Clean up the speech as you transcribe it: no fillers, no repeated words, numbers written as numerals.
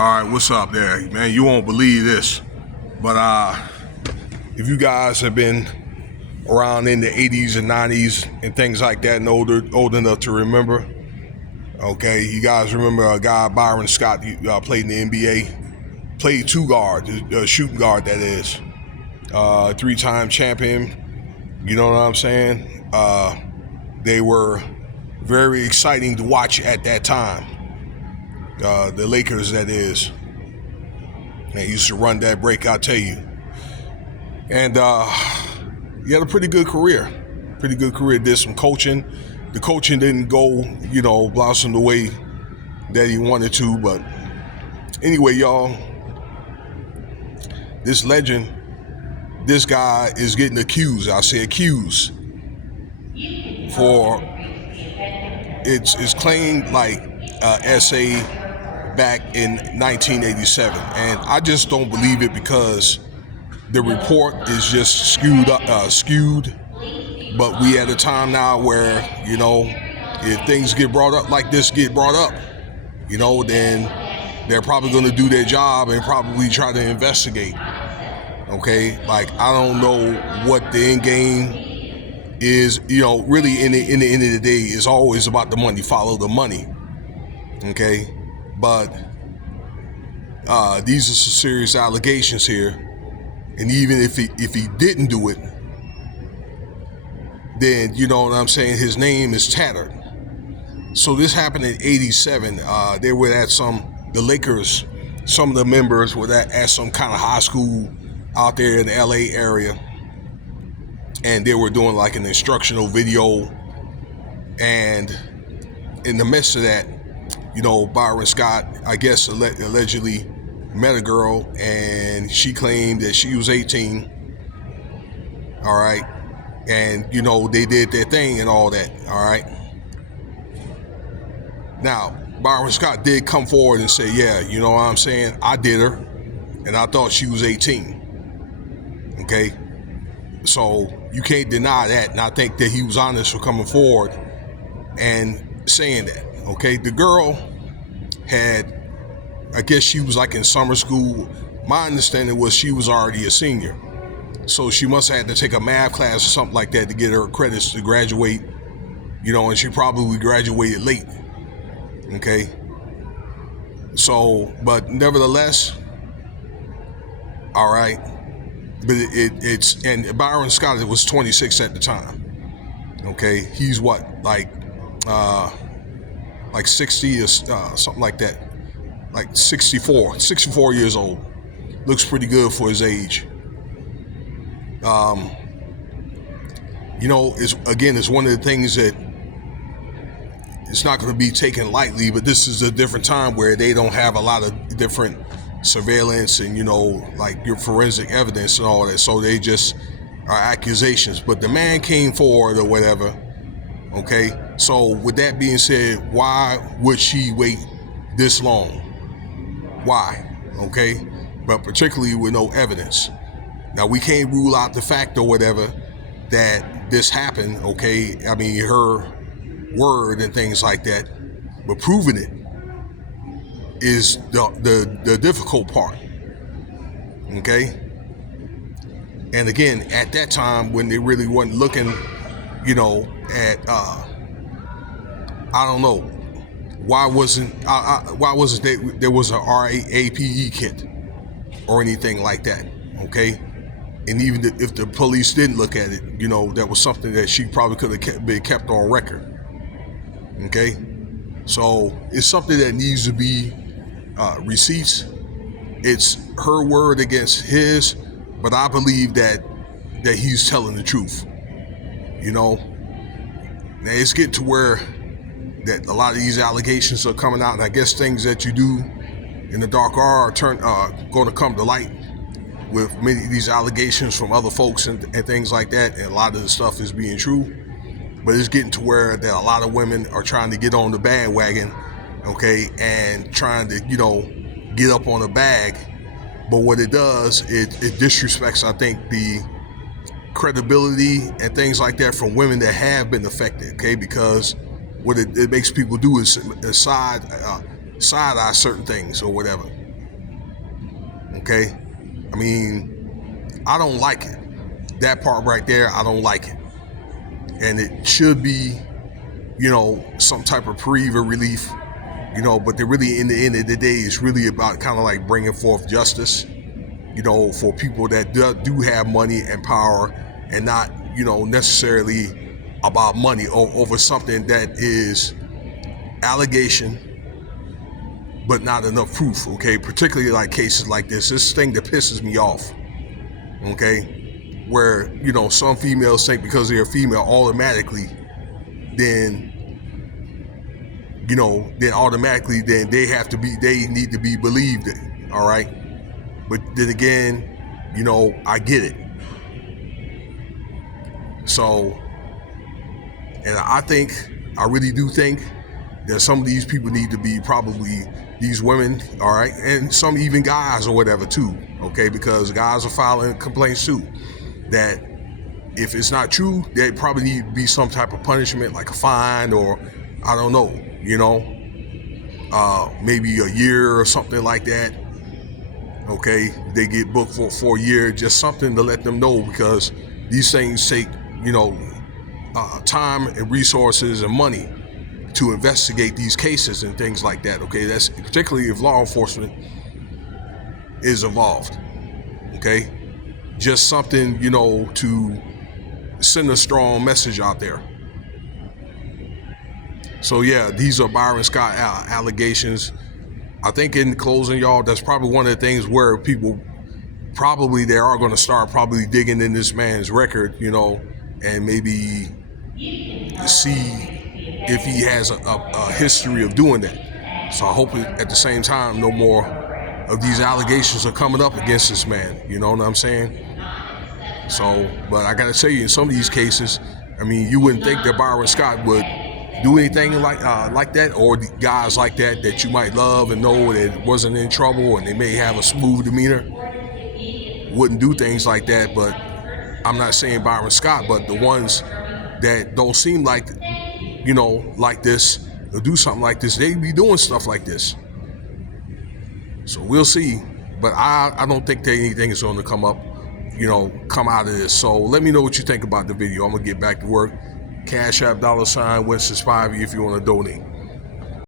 All right, what's up there, man? You won't believe this, but if you guys have been around in the 80s and 90s and things like that and old enough to remember, okay, you guys remember a guy, Byron Scott, played in the NBA, played two guard, shooting guard that is, three-time champion, you know what I'm saying? They were very exciting to watch at that time. The Lakers, that is. They used to run that break, I'll tell you. And he had a pretty good career. Did some coaching. The coaching didn't go, blossom the way that he wanted to. But anyway, y'all, this legend, this guy is getting accused. I say accused for it's claimed like essay back in 1987, and I just don't believe it because the report is just skewed. But we at a time now where if things get brought up like this, then they're probably going to do their job and probably try to investigate. Okay, like I don't know what the end game is. Really in the end of the day, it's always about the money. Follow the money. Okay. But these are some serious allegations here, and even if he didn't do it, then you know what I'm saying, his name is tattered. So this happened in '87. They were at the Lakers. Some of the members were at some kind of high school out there in the LA area, and they were doing like an instructional video. And in the midst of that, Byron Scott, I guess, allegedly met a girl, and she claimed that she was 18. All right. And, they did their thing and all that. All right. Now, Byron Scott did come forward and say, yeah, you know what I'm saying? I did her, and I thought she was 18. Okay. So you can't deny that. And I think that he was honest for coming forward and saying that. Okay, the girl I guess she was like in summer school. My understanding was she was already a senior. So she must have had to take a math class or something like that to get her credits to graduate, and she probably graduated late. Okay. So, but nevertheless, all right. But and Byron Scott was 26 at the time. Okay. He's what, like 60 or something like that, like 64 years old. Looks pretty good for his age. It's one of the things that it's not going to be taken lightly, but this is a different time where they don't have a lot of different surveillance and, like your forensic evidence and all that. So they just are accusations, but the man came forward or whatever. Okay, so with that being said, why would she wait this long? Why? Okay, but particularly with no evidence. Now, we can't rule out the fact or whatever that this happened, okay? I mean, her word and things like that, but proving it is the difficult part, okay? And again, at that time when they really weren't looking at I don't know why wasn't there was a RAPE kit or anything like that, okay? And even if the police didn't look at it, that was something that she probably could have been kept on record, okay? So it's something that needs to be receipts. It's her word against his, but I believe that he's telling the truth. Now it's getting to where that a lot of these allegations are coming out, and I guess things that you do in the dark are going to come to light with many of these allegations from other folks and things like that, and a lot of the stuff is being true. But it's getting to where that a lot of women are trying to get on the bandwagon, okay, and trying to get up on the bag. But what it does, it disrespects, I think, the credibility and things like that from women that have been affected, okay? Because what it makes people do is side eye certain things or whatever. Okay? I mean, I don't like it. That part right there, I don't like it. And it should be, some type of preventive relief, but they're really, in the end of the day, it's really about kind of like bringing forth justice, for people that do have money and power, and not, necessarily about money over something that is allegation, but not enough proof, okay? Particularly like cases like this thing that pisses me off, okay? Where, some females think because they're a female automatically, then, then automatically, then they need to be believed, all right? But then again, I get it. So, and I really do think that some of these people need to be, probably these women, all right, and some even guys or whatever too, okay, because guys are filing complaints too, that if it's not true, there probably need to be some type of punishment, like a fine, or I don't know, maybe a year or something like that. Okay, they get booked for a year, just something to let them know, because these things take, time and resources and money to investigate these cases and things like that. Okay, that's particularly if law enforcement is involved. Okay, just something, to send a strong message out there. So yeah, these are Byron Scott allegations. I think in closing, y'all, that's probably one of the things where people they are going to start probably digging in this man's record, and maybe see if he has a history of doing that. So I hope at the same time no more of these allegations are coming up against this man. You know what I'm saying? So, but I got to tell you, in some of these cases, I mean, you wouldn't think that Byron Scott would do anything like that, or guys like that you might love and know that wasn't in trouble and they may have a smooth demeanor, wouldn't do things like that. But I'm not saying Byron Scott, but the ones that don't seem like, like this, or do something like this, they be doing stuff like this. So we'll see. But I don't think that anything is going to come out of this. So let me know what you think about the video. I'm going to get back to work. Cash App $Winston Spivey if you want to donate.